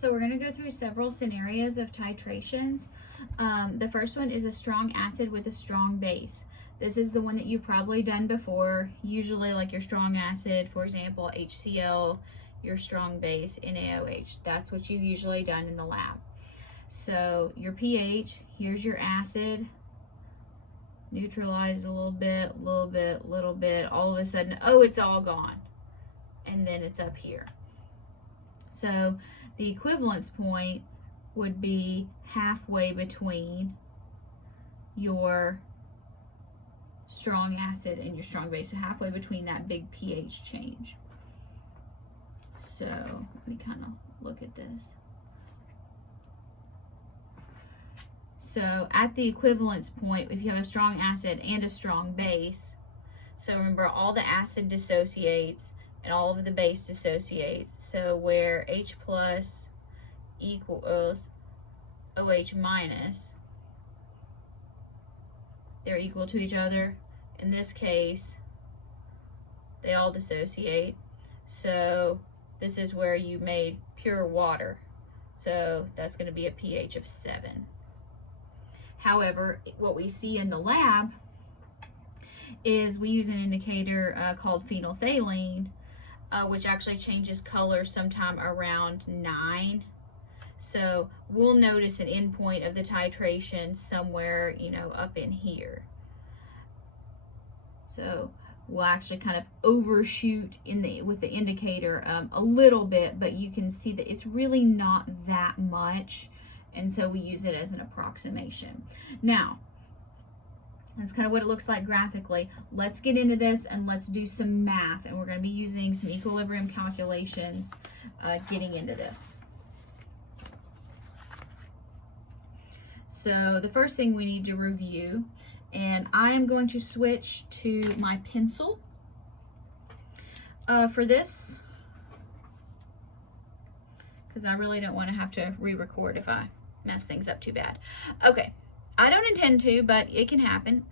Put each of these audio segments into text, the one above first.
So we're going to go through several scenarios of titrations. The first one is a strong acid with a strong base. This is the one that you've probably done before, usually like your strong acid, for example, HCl, your strong base, NaOH. That's what you've usually done in the lab. So your pH, here's your acid, neutralize a little bit, all of a sudden, oh, it's all gone. And then it's up here. So the equivalence point would be halfway between your strong acid and your strong base, so halfway between that big pH change. So let me kind of look at this. So at the equivalence point, if you have a strong acid and a strong base, so remember all the acid dissociates and all of the base dissociates. So where H plus equals OH minus, they're equal to each other. In this case, they all dissociate. So this is where you made pure water. So that's going to be a pH of 7. However, what we see in the lab is we use an indicator called phenolphthalein, which actually changes color sometime around 9. So we'll notice an endpoint of the titration somewhere, up in here. So we'll actually kind of overshoot with the indicator a little bit, but you can see that it's really not that much, and so we use it as an approximation. Now, that's kind of what it looks like graphically. Let's get into this and let's do some math, and we're going to be using some equilibrium calculations getting into this. So the first thing we need to review, and I am going to switch to my pencil for this, because I really don't want to have to re-record if I mess things up too bad. Okay, I don't intend to, but it can happen.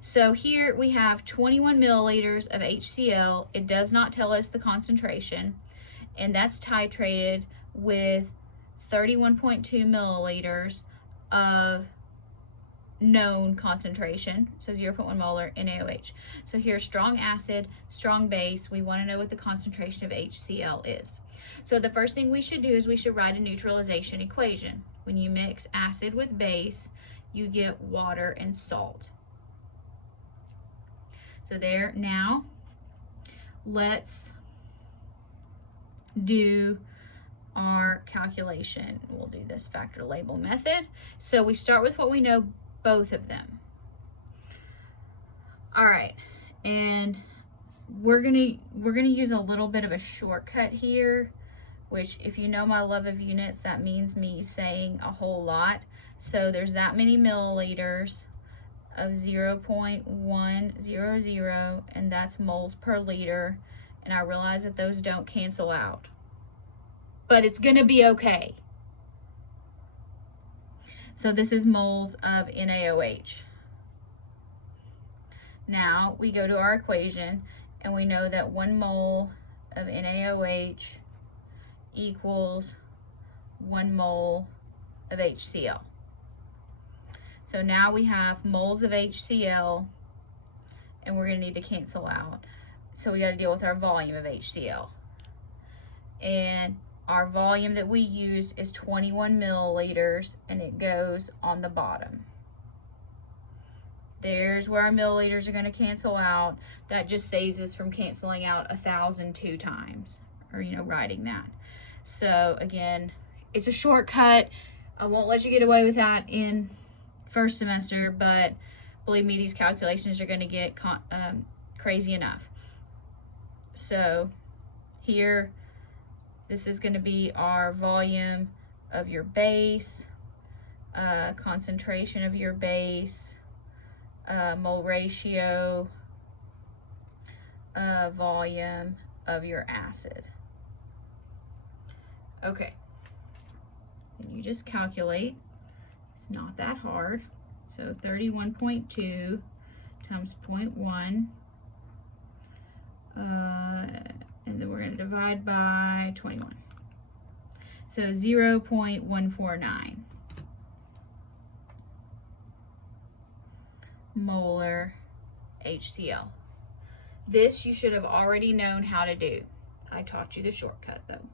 So here we have 21 milliliters of HCl. It does not tell us the concentration, and that's titrated with 31.2 milliliters of known concentration, so 0.1 molar NaOH. So here's strong acid, strong base. We want to know what the concentration of HCl is. So the first thing we should do is we should write a neutralization equation. When you mix acid with base, you get water and salt. So there. Now let's do our calculation. We'll do this factor label method. So we start with what we know, both of them. All right, and we're gonna use a little bit of a shortcut here, which, if you know my love of units, that means me saying a whole lot. So there's that many milliliters of 0.100, and that's moles per liter, and I realize that those don't cancel out, but it's gonna be okay. So this is moles of NaOH. Now we go to our equation, and we know that 1 mole of NaOH equals 1 mole of HCl. So now we have moles of HCl, and we're going to need to cancel out. So we got to deal with our volume of HCl. And our volume that we use is 21 milliliters, and it goes on the bottom. There's where our milliliters are going to cancel out. That just saves us from canceling out 1,000 2 times, or writing that. So again, it's a shortcut. I won't let you get away with that in first semester, but believe me, these calculations are going to get crazy enough. So here, this is going to be our volume of your base, concentration of your base, mole ratio, volume of your acid. Okay, and you just calculate. It's not that hard. So 31.2 times 0.1, and then we're going to divide by 21. So 0.149 molar HCl. This you should have already known how to do. I taught you the shortcut though.